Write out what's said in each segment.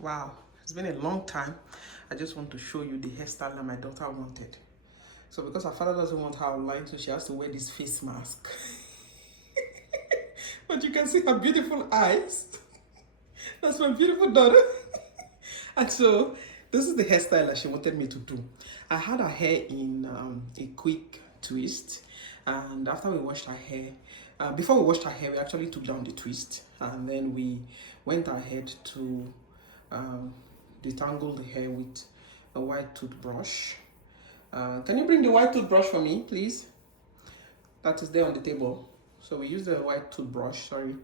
Wow, it's been a long time. I just want to show you the hairstyle that my daughter wanted. So because her father doesn't want her online, so she has to wear this face mask. But you can see her beautiful eyes. That's my beautiful daughter. And so this is the hairstyle that she wanted me to do. I had her hair in a quick twist, and after we washed her hair, before we washed her hair, we actually took down the twist, and then we went ahead to um, detangle the hair with a white toothbrush. Can you bring the white toothbrush for me, please? That is there on the table. So we use the white toothbrush. Sorry,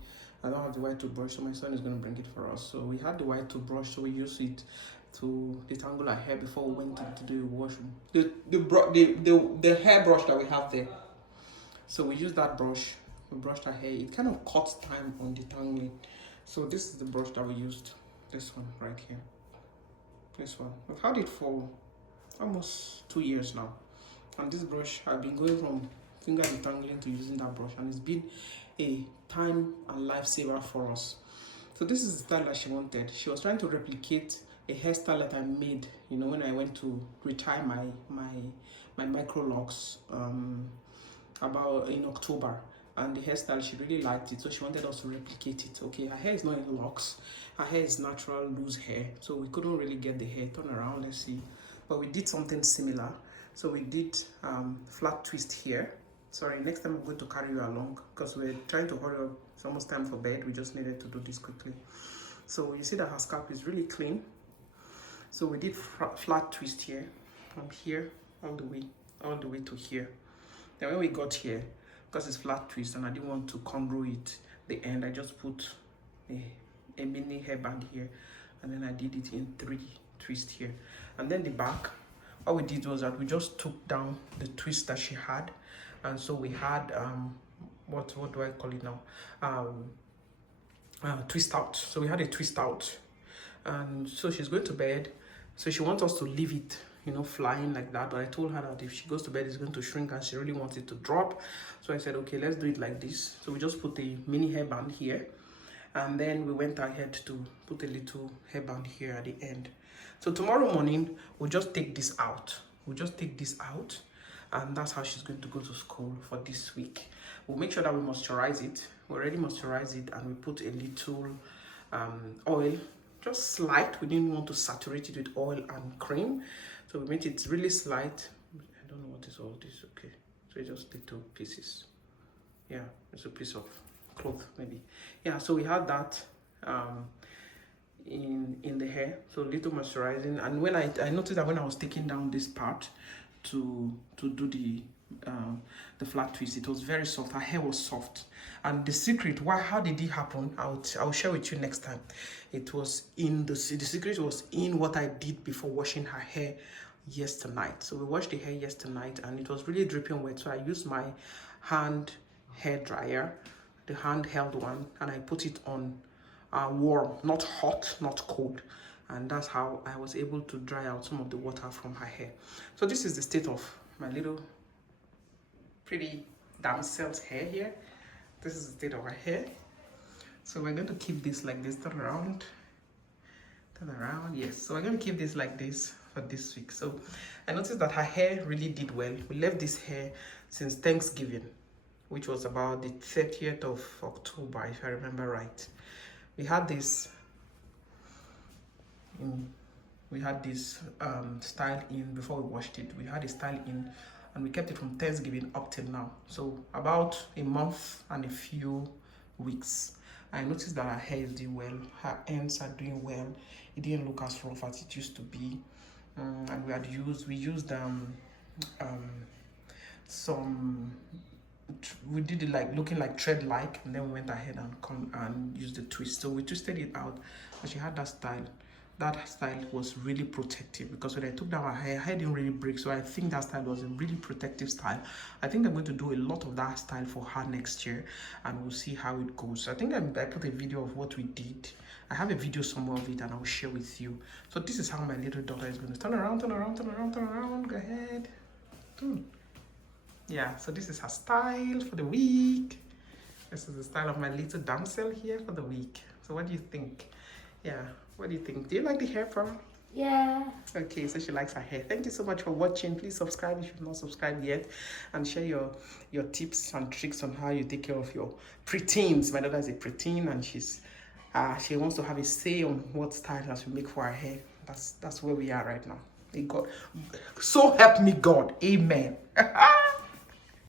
I don't have the white toothbrush, so my son is going to bring it for us. So we had the white toothbrush, so we used it to detangle our hair before we went into the washroom. The hairbrush that we have there. So we used that brush. We brushed our hair. It kind of cuts time on detangling. So this is the brush that we used. This one right here. This one. We've had it for almost 2 years now. And this brush, I've been going from finger detangling to using that brush, and it's been a time and lifesaver for us. So this is the style that she wanted. She was trying to replicate a hairstyle that I made, you know, when I went to retire my micro locks about in October. And the hairstyle, she really liked it, so she wanted us to replicate it. Okay, her hair is not in locks, her hair is natural loose hair, so we couldn't really get the hair. Turn around, let's see. But we did something similar. So we did flat twist here. Sorry, next time I'm going to carry you along because we're trying to hurry up. It's almost time for bed. We just needed to do this quickly. So you see that her scalp is really clean. So we did flat twist here, from here all the way to here. Then when we got here, because it's flat twist and I didn't want to cornrow it, the end, I just put a mini hairband here, and then I did it in 3 twists here. And then the back, what we did was that we just took down the twist that she had, and so we had what do I call it now, twist out. So we had a twist out, and so she's going to bed, so she wants us to leave it, you know, flying like that. But I told her that if she goes to bed, it's going to shrink and she really wants it to drop. So I said, okay, let's do it like this. So we just put a mini hairband here, and then we went ahead to put a little hairband here at the end. So tomorrow morning, we'll just take this out. And that's how she's going to go to school for this week. We'll make sure that we moisturize it. We already moisturize it, and we put a little oil, just slight. We didn't want to saturate it with oil and cream, so we made it really slight. I don't know what is all this. Okay, so it's just little pieces. Yeah, it's a piece of cloth maybe. Yeah, so we had that in the hair, so little moisturizing. And when I noticed that when I was taking down this part to do the flat twist, it was very soft. Her hair was soft, and the secret, how did it happen, I'll share with you next time. It was in the secret was in what I did before washing her hair yesterday. So we washed the hair yesterday, and it was really dripping wet, so I used my hand hair dryer, the handheld one, and I put it on warm, not hot, not cold, and that's how I was able to dry out some of the water from her hair. So this is the state of my little pretty damsel's hair here. This is the state of her hair. So we're going to keep this like this. Turn around, yes. So we're going to keep this like this for this week. So I noticed that her hair really did well. We left this hair since Thanksgiving, which was about the 30th of October, if I remember right. We had this style in before we washed it. We had a style in, and we kept it from Thanksgiving up till now. So about a month and a few weeks. I noticed that her hair is doing well. Her ends are doing well. It didn't look as rough as it used to be. And we used we did it like looking like thread-like, and then we went ahead and used the twist. So we twisted it out, and she had that style. That style was really protective, because when I took down her hair didn't really break. So I think that style was a really protective style. I think I'm going to do a lot of that style for her next year, and we'll see how it goes. I think I put a video of what we did. I have a video somewhere of it, and I'll share with you. So this is how my little daughter is going to turn around. Go ahead. Yeah, so this is her style for the week. This is the style of my little damsel here for the week. So what do you think? Yeah. What do you think? Do you like the hair, Pearl? Yeah. Okay, so she likes her hair. Thank you so much for watching. Please subscribe if you've not subscribed yet, and share your tips and tricks on how you take care of your preteens. My daughter is a preteen, and she wants to have a say on what style that we make for her hair. That's where we are right now. May God, so help me God. Amen.